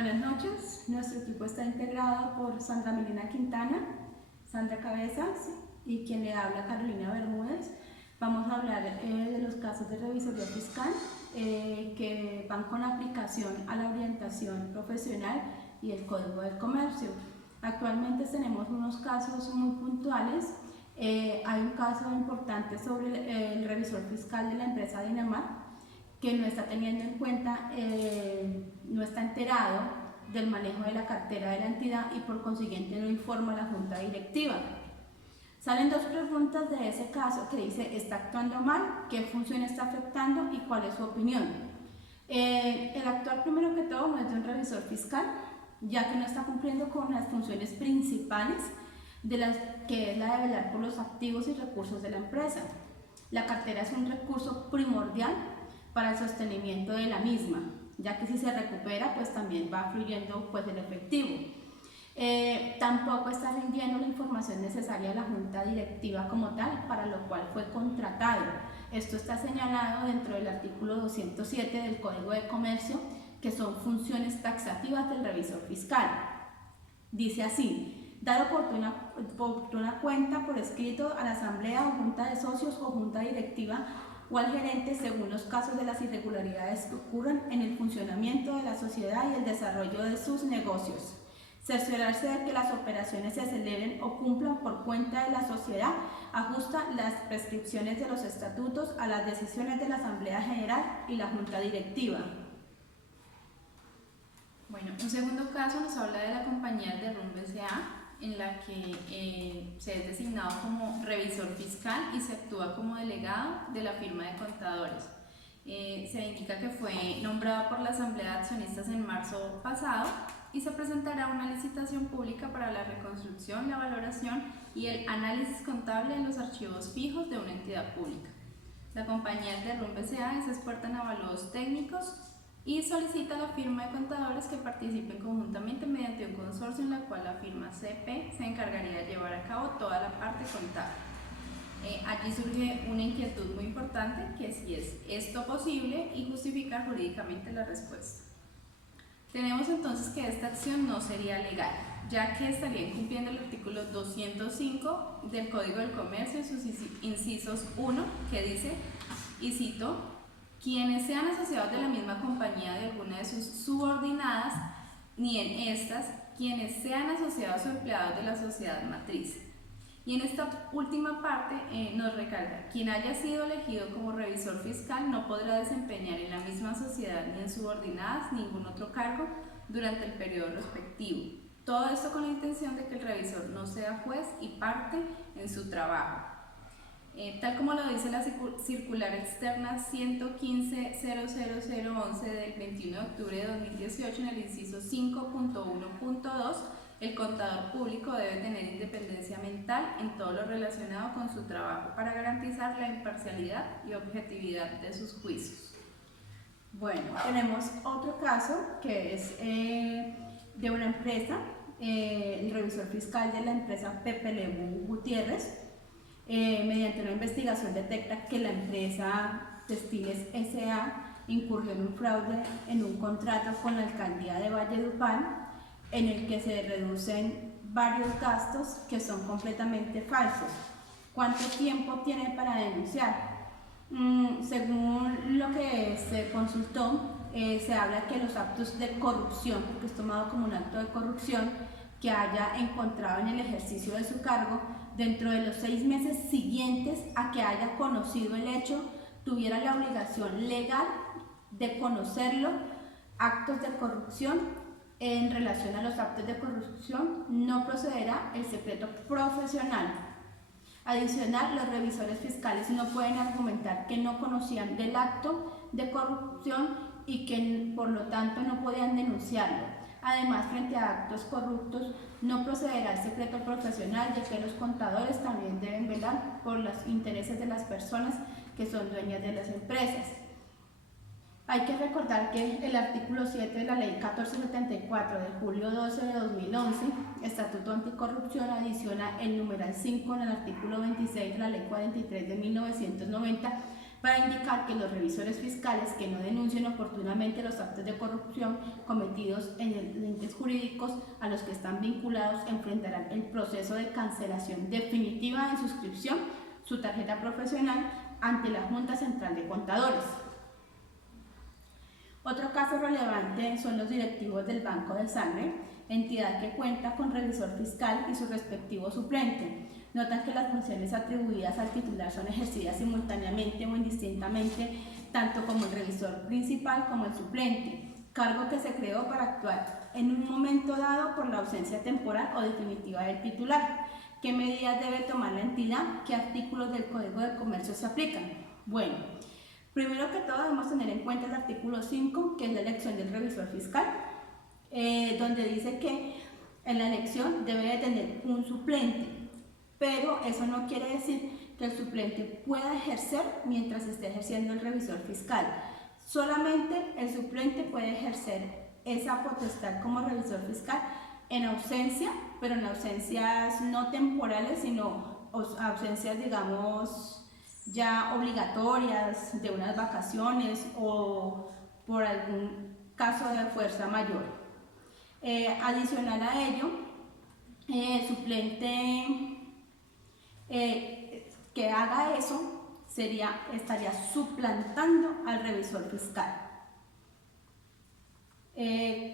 Buenas noches, nuestro equipo está integrado por Sandra Milena Quintana, Sandra Cabezas y quien le habla Carolina Bermúdez. Vamos a hablar de los casos de revisoría fiscal que van con aplicación a la orientación profesional y el Código del Comercio. Actualmente tenemos unos casos muy puntuales. Hay un caso importante sobre el revisor fiscal de la empresa Dinamar, que no está teniendo en cuenta, no está enterado del manejo de la cartera de la entidad y por consiguiente no informa a la junta directiva. Salen dos preguntas de ese caso que dice: ¿está actuando mal? ¿Qué función está afectando? ¿Y cuál es su opinión? El actuar primero que todo no es de un revisor fiscal, ya que no está cumpliendo con las funciones principales que es la de velar por los activos y recursos de la empresa. La cartera es un recurso primordial para el sostenimiento de la misma, ya que si se recupera, pues también va fluyendo pues el efectivo. Tampoco está rindiendo la información necesaria a la junta directiva como tal, para lo cual fue contratado. Esto está señalado dentro del artículo 207 del Código de Comercio, que son funciones taxativas del revisor fiscal. Dice así: dar oportuna cuenta por escrito a la asamblea o junta de socios o junta directiva o al gerente según los casos de las irregularidades que ocurran en el funcionamiento de la sociedad y el desarrollo de sus negocios. Cerciorarse de que las operaciones se celebren o cumplan por cuenta de la sociedad, ajusta las prescripciones de los estatutos a las decisiones de la Asamblea General y la Junta Directiva. Bueno, un segundo caso nos habla de la compañía Derrum S.A., en la que se es designado como revisor fiscal y se actúa como delegado de la firma de contadores. Se indica que fue nombrada por la Asamblea de Accionistas en marzo pasado y se presentará una licitación pública para la reconstrucción, la valoración y el análisis contable de los archivos fijos de una entidad pública. La compañía Derrum S.A. es experta en avalúos técnicos y solicita a la firma de contadores que participen conjuntamente mediante un consorcio en la cual la firma CP se encargaría de llevar a cabo toda la parte contable. Allí surge una inquietud muy importante, que si es esto posible y justificar jurídicamente la respuesta. Tenemos entonces que esta acción no sería legal, ya que estaría incumpliendo el artículo 205 del Código del Comercio en sus incisos 1, que dice, y cito: quienes sean asociados de la misma compañía de alguna de sus subordinadas, ni en estas, quienes sean asociados o empleados de la sociedad matriz. Y en esta última parte nos recalca: quien haya sido elegido como revisor fiscal no podrá desempeñar en la misma sociedad ni en subordinadas ningún otro cargo durante el periodo respectivo. Todo esto con la intención de que el revisor no sea juez y parte en su trabajo. Tal como lo dice la circular externa 115.00011 del 21 de octubre de 2018 en el inciso 5.1.2, el contador público debe tener independencia mental en todo lo relacionado con su trabajo para garantizar la imparcialidad y objetividad de sus juicios. Bueno, tenemos otro caso que es de una empresa, el revisor fiscal de la empresa Pepe Lebu Gutiérrez. Mediante una investigación detecta que la empresa Textiles S.A. incurrió en un fraude en un contrato con la alcaldía de Valledupar, en el que se reducen varios gastos que son completamente falsos. ¿Cuánto tiempo tiene para denunciar? Según lo que se consultó, se habla que los actos de corrupción, porque es tomado como un acto de corrupción, que haya encontrado en el ejercicio de su cargo, dentro de los 6 meses siguientes a que haya conocido el hecho, tuviera la obligación legal de conocerlo. Actos de corrupción: en relación a los actos de corrupción no procederá el secreto profesional. Adicional, los revisores fiscales no pueden argumentar que no conocían del acto de corrupción y que por lo tanto no podían denunciarlo. Además, frente a actos corruptos no procederá el secreto profesional, ya que los contadores también deben velar por los intereses de las personas que son dueñas de las empresas. Hay que recordar que el artículo 7 de la Ley 1474 de julio 12 de 2011, Estatuto Anticorrupción, adiciona el numeral 5 en el artículo 26 de la Ley 43 de 1990, para indicar que los revisores fiscales que no denuncien oportunamente los actos de corrupción cometidos en entes jurídicos a los que están vinculados enfrentarán el proceso de cancelación definitiva de suscripción su tarjeta profesional ante la Junta Central de Contadores. Otro caso relevante son los directivos del Banco de Sangre, entidad que cuenta con revisor fiscal y su respectivo suplente. Notan que las funciones atribuidas al titular son ejercidas simultáneamente o indistintamente, tanto como el revisor principal como el suplente, cargo que se creó para actuar en un momento dado por la ausencia temporal o definitiva del titular. ¿Qué medidas debe tomar la entidad? ¿Qué artículos del Código de Comercio se aplican? Bueno, primero que todo debemos tener en cuenta el artículo 5, que es la elección del revisor fiscal, donde dice que en la elección debe de tener un suplente, pero eso no quiere decir que el suplente pueda ejercer mientras esté ejerciendo el revisor fiscal. Solamente el suplente puede ejercer esa potestad como revisor fiscal en ausencia, pero en ausencias no temporales, sino ausencias, digamos, ya obligatorias de unas vacaciones o por algún caso de fuerza mayor. Adicional a ello, el suplente que haga eso estaría suplantando al revisor fiscal.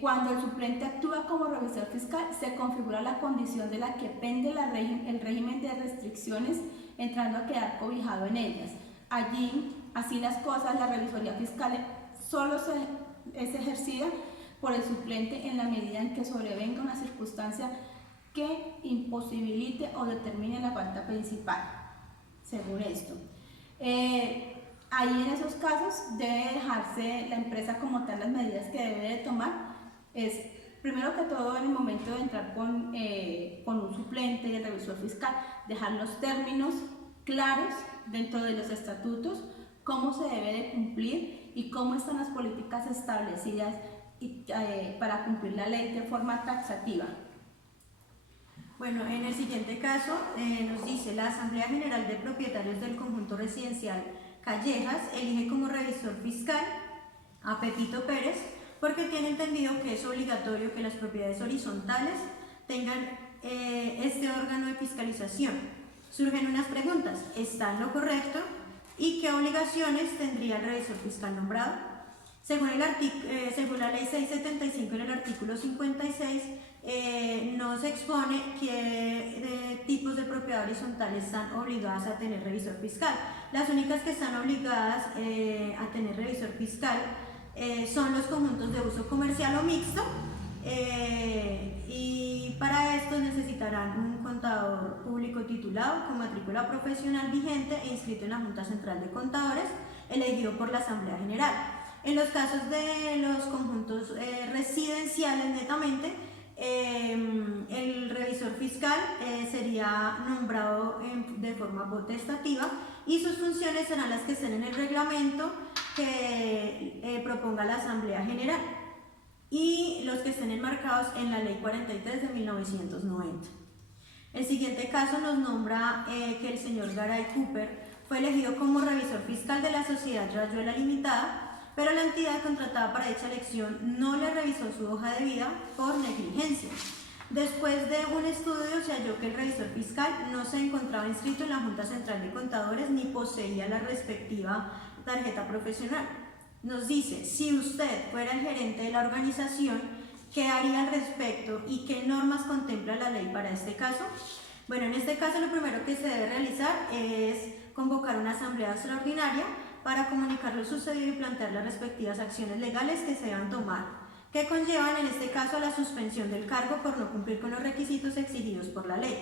Cuando el suplente actúa como revisor fiscal, se configura la condición de la que pende el régimen de restricciones, entrando a quedar cobijado en ellas. Allí, así las cosas, la revisoría fiscal solo es ejercida por el suplente en la medida en que sobrevenga una circunstancia que imposibilite o determine la falta principal, según esto. Ahí en esos casos debe dejarse la empresa como tal las medidas que debe de tomar. Es primero que todo, en el momento de entrar con un suplente y el revisor fiscal, dejar los términos claros dentro de los estatutos, cómo se debe de cumplir y cómo están las políticas establecidas para cumplir la ley de forma taxativa. Bueno, en el siguiente caso nos dice: la Asamblea General de Propietarios del Conjunto Residencial Callejas elige como revisor fiscal a Pepito Pérez porque tiene entendido que es obligatorio que las propiedades horizontales tengan este órgano de fiscalización. Surgen unas preguntas: ¿está en lo correcto? ¿Y qué obligaciones tendría el revisor fiscal nombrado? Según la ley 675 en el artículo 56, nos expone qué tipos de propiedad horizontal están obligadas a tener revisor fiscal. Las únicas que están obligadas a tener revisor fiscal son los conjuntos de uso comercial o mixto, y para esto necesitarán un contador público titulado con matrícula profesional vigente e inscrito en la Junta Central de Contadores, elegido por la Asamblea General. En los casos de los conjuntos residenciales netamente, el revisor fiscal sería nombrado de forma potestativa y sus funciones serán las que estén en el reglamento que proponga la Asamblea General y los que estén enmarcados en la Ley 43 de 1990. El siguiente caso nos nombra que el señor Garay Cooper fue elegido como revisor fiscal de la sociedad Rayuela Limitada, pero la entidad contratada para dicha elección no le revisó su hoja de vida por negligencia. Después de un estudio se halló que el revisor fiscal no se encontraba inscrito en la Junta Central de Contadores ni poseía la respectiva tarjeta profesional. Nos dice: si usted fuera el gerente de la organización, ¿qué haría al respecto y qué normas contempla la ley para este caso? Bueno, en este caso lo primero que se debe realizar es convocar una asamblea extraordinaria para comunicar lo sucedido y plantear las respectivas acciones legales que se deban tomar, que conllevan en este caso a la suspensión del cargo por no cumplir con los requisitos exigidos por la ley.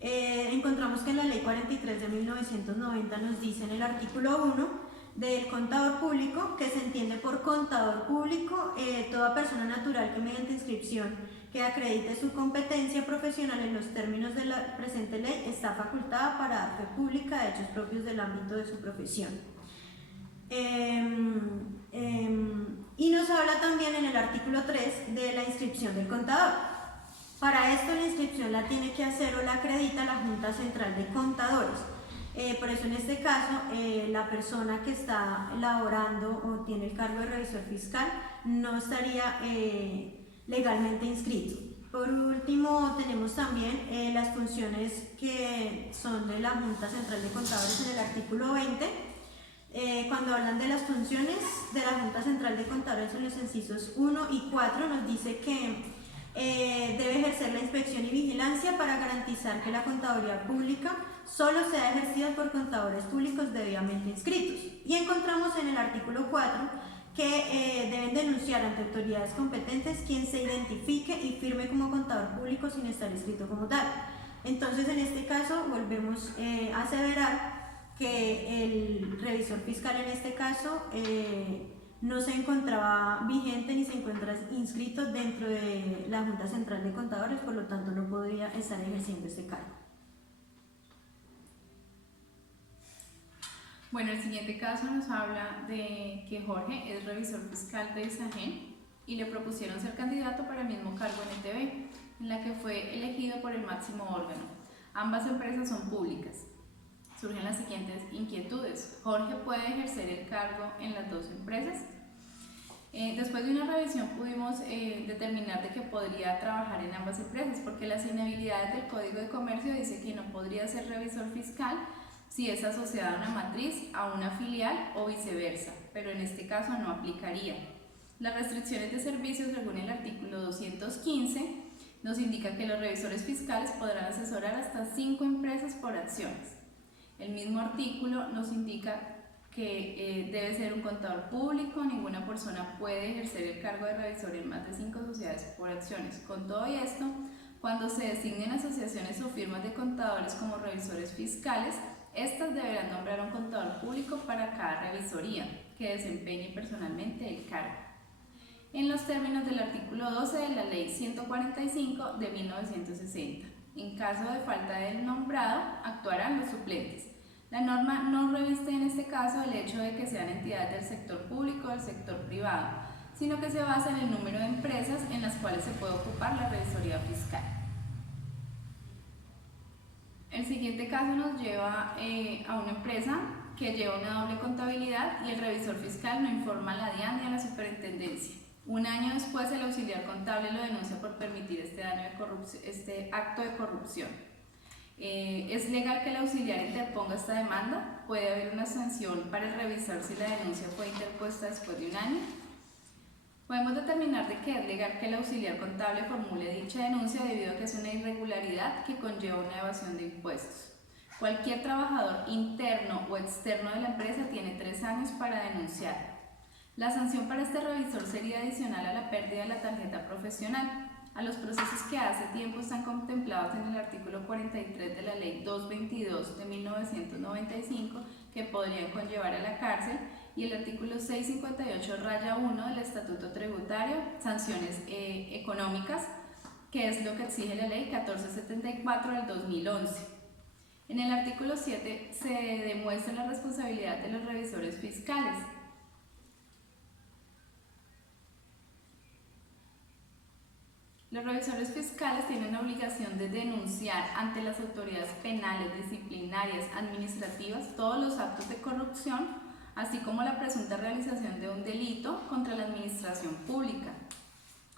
Encontramos que en la Ley 43 de 1990 nos dice en el artículo 1 del contador público que se entiende por contador público toda persona natural que mediante inscripción que acredite su competencia profesional en los términos de la presente ley está facultada para dar fe pública de hechos propios del ámbito de su profesión. Y nos habla también en el artículo 3 de la inscripción del contador. Para esto la inscripción la tiene que hacer o la acredita la Junta Central de Contadores. Por eso en este caso la persona que está elaborando o tiene el cargo de revisor fiscal no estaría legalmente inscrito. Por último, tenemos también las funciones que son de la Junta Central de Contadores en el artículo 20. Cuando hablan de las funciones de la Junta Central de Contadores en los incisos 1 y 4, nos dice que debe ejercer la inspección y vigilancia para garantizar que la contaduría pública solo sea ejercida por contadores públicos debidamente inscritos. Y encontramos en el artículo 4 que deben denunciar ante autoridades competentes quien se identifique y firme como contador público sin estar inscrito como tal. Entonces, en este caso, volvemos a aseverar que el revisor fiscal en este caso no se encontraba vigente ni se encuentra inscrito dentro de la Junta Central de Contadores, por lo tanto no podría estar ejerciendo este cargo. Bueno, el siguiente caso nos habla de que Jorge es revisor fiscal de Isagen y le propusieron ser candidato para el mismo cargo en ETB, en la que fue elegido por el máximo órgano. Ambas empresas son públicas. Surgen las siguientes inquietudes. ¿Jorge puede ejercer el cargo en las dos empresas? Después de una revisión pudimos determinar de que podría trabajar en ambas empresas, porque las inhabilidades del Código de Comercio dice que no podría ser revisor fiscal si es asociada a una matriz, a una filial o viceversa, pero en este caso no aplicaría. Las restricciones de servicios, según el artículo 215, nos indica que los revisores fiscales podrán asesorar hasta 5 empresas por acciones. El mismo artículo nos indica que debe ser un contador público, ninguna persona puede ejercer el cargo de revisor en más de 5 sociedades por acciones. Con todo esto, cuando se designen asociaciones o firmas de contadores como revisores fiscales, estas deberán nombrar a un contador público para cada revisoría que desempeñe personalmente el cargo, en los términos del artículo 12 de la Ley 145 de 1960. En caso de falta del nombrado, actuarán los suplentes. La norma no reviste en este caso el hecho de que sean entidades del sector público o del sector privado, sino que se basa en el número de empresas en las cuales se puede ocupar la revisoría fiscal. El siguiente caso nos lleva a una empresa que lleva una doble contabilidad y el revisor fiscal no informa a la DIAN ni a la superintendencia. Un año después, el auxiliar contable lo denuncia por permitir este acto de corrupción. ¿Es legal que el auxiliar interponga esta demanda? ¿Puede haber una sanción para el revisor si la denuncia fue interpuesta después de un año? Podemos determinar de que es legal que el auxiliar contable formule dicha denuncia debido a que es una irregularidad que conlleva una evasión de impuestos. Cualquier trabajador interno o externo de la empresa tiene 3 años para denunciar. La sanción para este revisor sería adicional a la pérdida de la tarjeta profesional, a los procesos que hace tiempo están contemplados en el artículo 43 de la Ley 222 de 1995, que podrían conllevar a la cárcel, y el artículo 658-1 del Estatuto Tributario, sanciones económicas, que es lo que exige la Ley 1474 del 2011. En el artículo 7 se demuestra la responsabilidad de los revisores fiscales. Los revisores fiscales tienen la obligación de denunciar ante las autoridades penales, disciplinarias, administrativas, todos los actos de corrupción, así como la presunta realización de un delito contra la administración pública,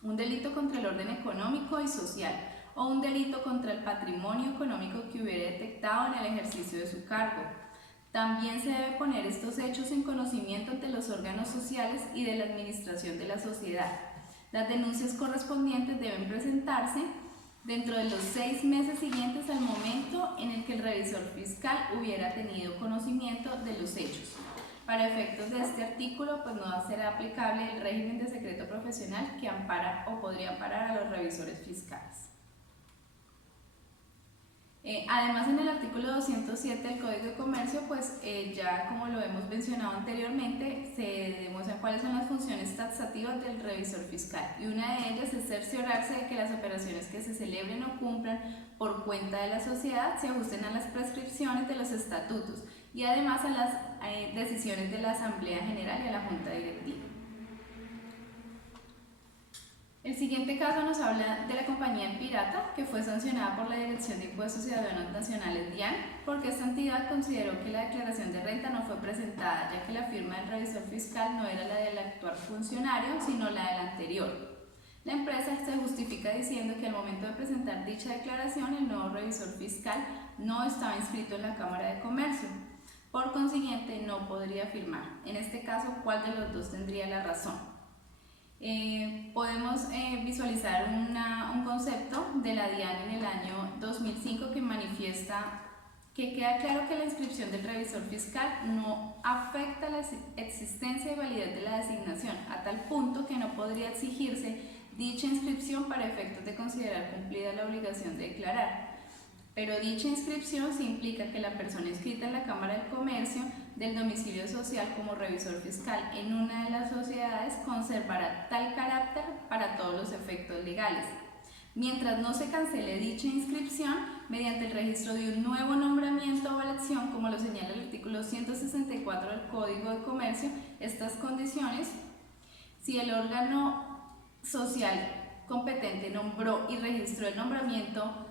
un delito contra el orden económico y social o un delito contra el patrimonio económico que hubiera detectado en el ejercicio de su cargo. También se debe poner estos hechos en conocimiento ante los órganos sociales y de la administración de la sociedad. Las denuncias correspondientes deben presentarse dentro de los 6 meses siguientes al momento en el que el revisor fiscal hubiera tenido conocimiento de los hechos. Para efectos de este artículo, pues no va a ser aplicable el régimen de secreto profesional que ampara o podría amparar a los revisores fiscales. Además, en el artículo 207 del Código de Comercio, pues ya como lo hemos mencionado anteriormente, se demuestran cuáles son las funciones taxativas del revisor fiscal, y una de ellas es cerciorarse de que las operaciones que se celebren o cumplan por cuenta de la sociedad se ajusten a las prescripciones de los estatutos y además a las decisiones de la Asamblea General y a la Junta Directiva. El siguiente siguiente caso nos habla de la compañía El Pirata, que fue sancionada por la Dirección de Impuestos y Aduanas Nacionales DIAN, porque esta entidad consideró que la declaración de renta no fue presentada, ya que la firma del revisor fiscal no era la del actual funcionario, sino la del anterior. La empresa se justifica diciendo que al momento de presentar dicha declaración, el nuevo revisor fiscal no estaba inscrito en la Cámara de Comercio. Por consiguiente, no podría firmar. En este caso, ¿cuál de los dos tendría la razón? Podemos visualizar un concepto de la DIAN en el año 2005 que manifiesta que queda claro que la inscripción del revisor fiscal no afecta la existencia y validez de la designación, a tal punto que no podría exigirse dicha inscripción para efectos de considerar cumplida la obligación de declarar. Pero dicha inscripción sí implica que la persona inscrita en la Cámara de Comercio del domicilio social como revisor fiscal en una de las sociedades conservará tal carácter para todos los efectos legales. Mientras no se cancele dicha inscripción mediante el registro de un nuevo nombramiento o elección, como lo señala el artículo 164 del Código de Comercio, estas condiciones, si el órgano social competente nombró y registró el nombramiento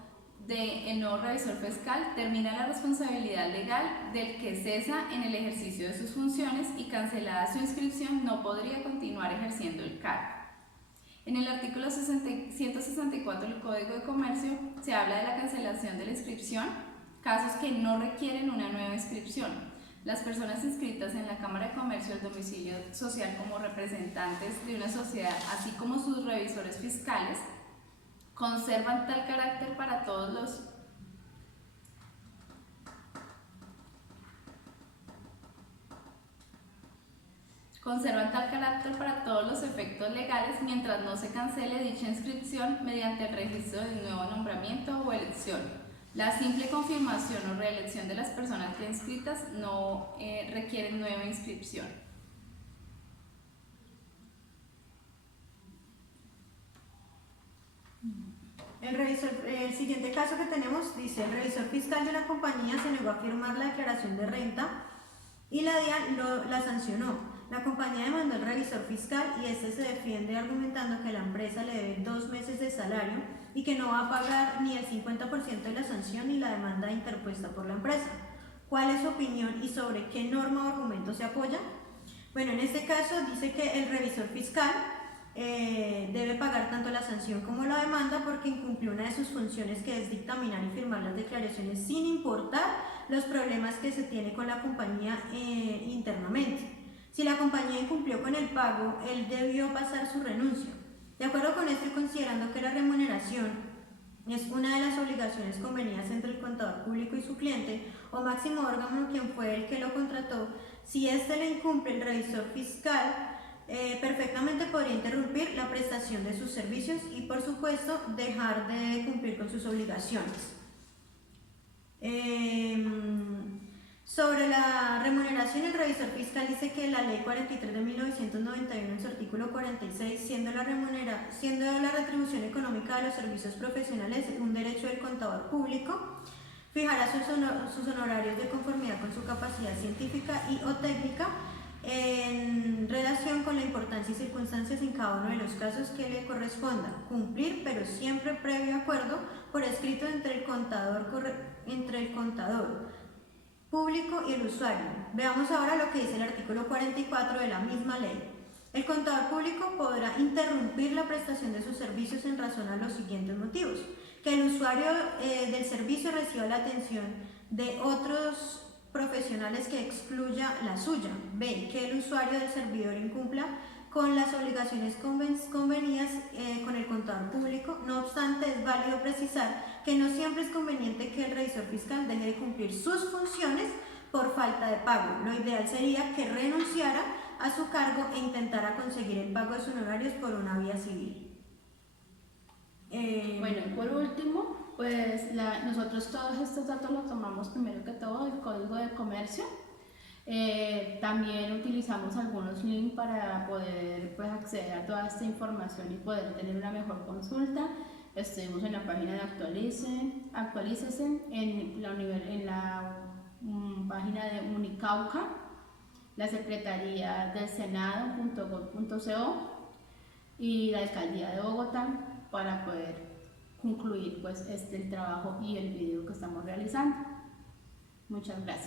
del nuevo revisor fiscal, termina la responsabilidad legal del que cesa en el ejercicio de sus funciones y cancelada su inscripción no podría continuar ejerciendo el cargo. En el artículo 164 del Código de Comercio se habla de la cancelación de la inscripción, casos que no requieren una nueva inscripción. Las personas inscritas en la Cámara de Comercio del domicilio social como representantes de una sociedad, así como sus revisores fiscales, conservan tal carácter para todos los efectos legales mientras no se cancele dicha inscripción mediante el registro de un nuevo nombramiento o elección. La simple confirmación o reelección de las personas ya inscritas no requieren nueva inscripción. El siguiente caso que tenemos dice: el revisor fiscal de la compañía se negó a firmar la declaración de renta y la DIAN la sancionó. La compañía demandó al revisor fiscal y este se defiende argumentando que la empresa le debe 2 meses de salario y que no va a pagar ni el 50% de la sanción ni la demanda interpuesta por la empresa. ¿Cuál es su opinión y sobre qué norma o argumento se apoya? Bueno, en este caso dice que el revisor fiscal debe pagar tanto la sanción como la demanda porque incumplió una de sus funciones, que es dictaminar y firmar las declaraciones sin importar los problemas que se tiene con la compañía internamente. Si la compañía incumplió con el pago, él debió pasar su renuncia. De acuerdo con esto y considerando que la remuneración es una de las obligaciones convenidas entre el contador público y su cliente o máximo órgano quien fue el que lo contrató, si éste le incumple, el revisor fiscal perfectamente podría interrumpir la prestación de sus servicios y, por supuesto, dejar de cumplir con sus obligaciones. Sobre la remuneración, el revisor fiscal dice que la Ley 43 de 1991 en su artículo 46, siendo la retribución económica de los servicios profesionales un derecho del contador público, fijará sus honorarios de conformidad con su capacidad científica y o técnica en relación con la importancia y circunstancias en cada uno de los casos que le corresponda cumplir, pero siempre previo acuerdo por escrito entre el contador público y el usuario. Veamos ahora lo que dice el artículo 44 de la misma ley. El contador público podrá interrumpir la prestación de sus servicios en razón a los siguientes motivos: que el usuario del servicio reciba la atención de otros profesionales que excluya la suya. B. Que el usuario del servidor incumpla con las obligaciones convenidas con el contador público. No obstante, es válido precisar que no siempre es conveniente que el revisor fiscal deje de cumplir sus funciones por falta de pago. Lo ideal sería que renunciara a su cargo e intentara conseguir el pago de sus honorarios por una vía civil. Bueno, y por último, pues nosotros todos estos datos los tomamos primero que todo del Código de Comercio. También utilizamos algunos links para poder pues, acceder a toda esta información y poder tener una mejor consulta. Estuvimos en la página de Actualícese, en la página de Unicauca, la Secretaría del Senado.gov.co y la Alcaldía de Bogotá. para poder concluir pues el trabajo y el video que estamos realizando. Muchas gracias.